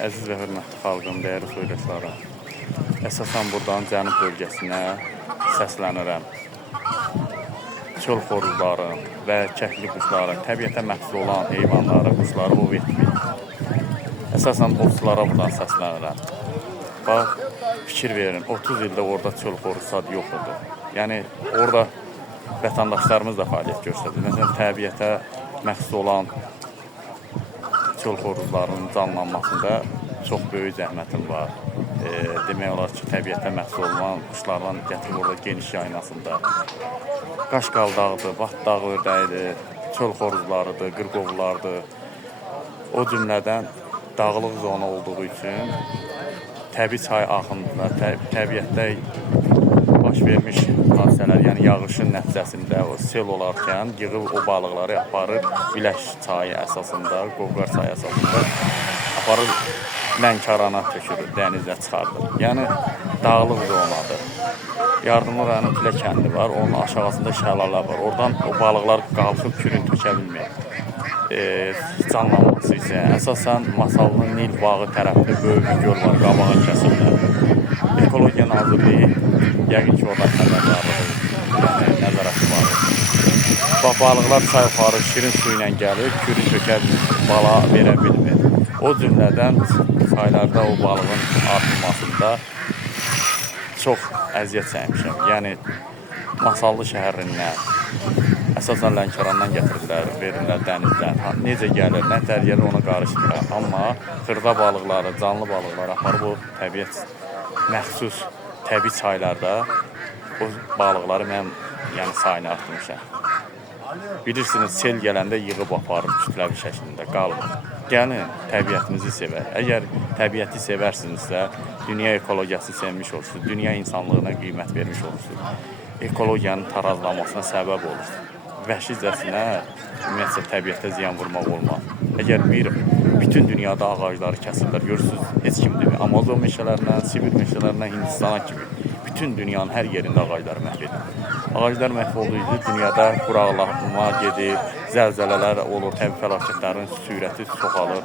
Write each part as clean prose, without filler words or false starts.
Əziz və hörmətli xalqım, dəyərli soydaşlarım, əsasən buradan cənub bölgəsinə səslənirəm. Çöl xoruzları və kəkli quşları, təbiətə məxsus olan heyvanları, quşları ov etmək. Əsasən ovçulara buradan səslənirəm. Bax, fikir verin, 30 ildə orada çöl xoruzu sadı yox idi. Yəni, orada vətəndaşlarımız da fəaliyyət göstərir. Məsələn, təbiətə məxsus olan çöl xoruzlarının canlanmasında çox böyük zəhmətim var. Demək olar ki, təbiətə məxsus olan quşlardan gətirib orada geniş yayınasında. Qaşqal dağıdır, Vat dağı ördəyidir, çöl xoruzlarıdır, qırqovlardır. O cümlədən dağlıq zona olduğu üçün təbii çay axıntılar, təbiətdə baş vermiş hadisələr, yəni yağışın nəticəsində o sel olarkən yığıb o balıqları aparır Biləş çayı əsasında, Qovqar çayı əsasında aparır Lənkərana tökülür, dənizə çıxardır. Yəni dağlıq zonadır. Yardımlı rayonun Pilə kəndi var, onun aşağısında şəlalə var. Oradan o balıqlar qalxıb kürün tökə bilmir. Canlanması isə əsasən Masallı Nil bağı tərəfli böyük bir göl var, qabağa kəsirlər. Ekologiya Nazirliyi yəqin ki, orada xəbərdarlığı nəzarəti var. Balıqlar çay yuxarı şirin su ilə gəlir, kürün tökə bala verə bilmir. O cümlədən çaylarda o balığın artırmasında çox əziyyət çəkmişəm. Yəni, Masallı şəhərindən, əsasən Lənkərandan gətirirlər, verirlər dənizdən. Necə gəlir, nə təriyyəli ona qarışdırır. Amma xırda balıqları, canlı balıqları aparıb o təbiət məxsus təbii çaylarda o balıqları mən sayını artırmışam. Bilirsiniz, sel gələndə yığıb aparır kütləvi şəklində, qalmır. Gəlin, təbiətimizi sevək. Əgər təbiəti sevərsinizsə, dünya ekologiyası sevmiş olursunuz, dünya insanlığına qiymət vermiş olursunuz. Ekologiyanın tarazlanmasına səbəb olur. Vəhşicəsinə, ümumiyyətlə, təbiətə ziyan vurmaq olmaz. Əgər bütün dünyada ağacları kəsirlər, görürsünüz, heç kim demir. Amazon meşələrindən, Sibir meşələrindən, Hindistana kimi bütün dünyanın hər yerində ağacları məhv edir. Ağaclar məhv olduğu dünyada quraqlanma gedir, zəlzələlər olur, təbii fəlakətlərin sürəti çoxalır.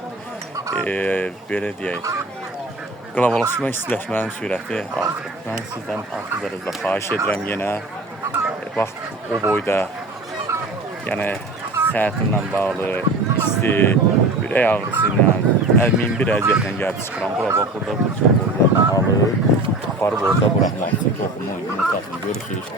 Belə deyək, qloballaşma, istiləşmənin sürəti artır. Mən sizdən artıq dərəcədə xahiş edirəm yenə. Bax, o boyda, yəni səhətimdən bağlı, isti, ürək ağrısı ilə, min bir əziyyətlə gəlib çıxıram. Bax, burada bu çöpürlərdən alıb, aparıb orada buraxmaq üçün toxumu, yumurtasını görürsünüz.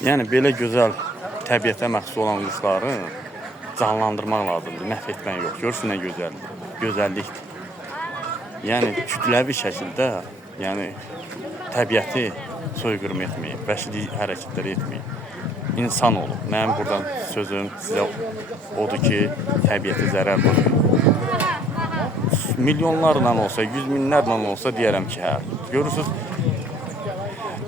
Yəni, belə gözəl təbiətə məxsus olan quşları canlandırmaq lazımdır, məhv etmək yox. Görürsün, nə gözəllikdir. Yəni, kütləvi şəkildə təbiəti soyqırım etməyin, vəhşi hərəkətlər etməyin. İnsan olun. Mənim buradan sözüm sizə odur ki, təbiətə zərər vurmayın. Milyonlarla olsa, 100 minlərlə olsa deyərəm ki, hə. Görürsünüz,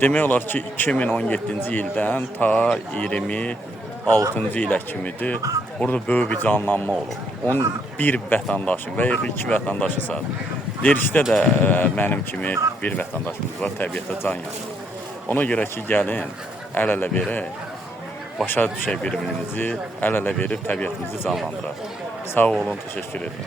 demək olar ki, 2017-ci ildən ta 26-cı ilə kimidir, orada böyük bir canlanma olur. Onun bir vətəndaşın və ya 2 vətəndaşı sadəcə. Derişdə də mənim kimi bir vətəndaşımız var, təbiətə can yanır. Ona görə ki, gəlin, əl-ələ verək, başa düşək bir-birimizi, əl-ələ verib təbiətimizi canlandıraq. Sağ olun, təşəkkür edirəm.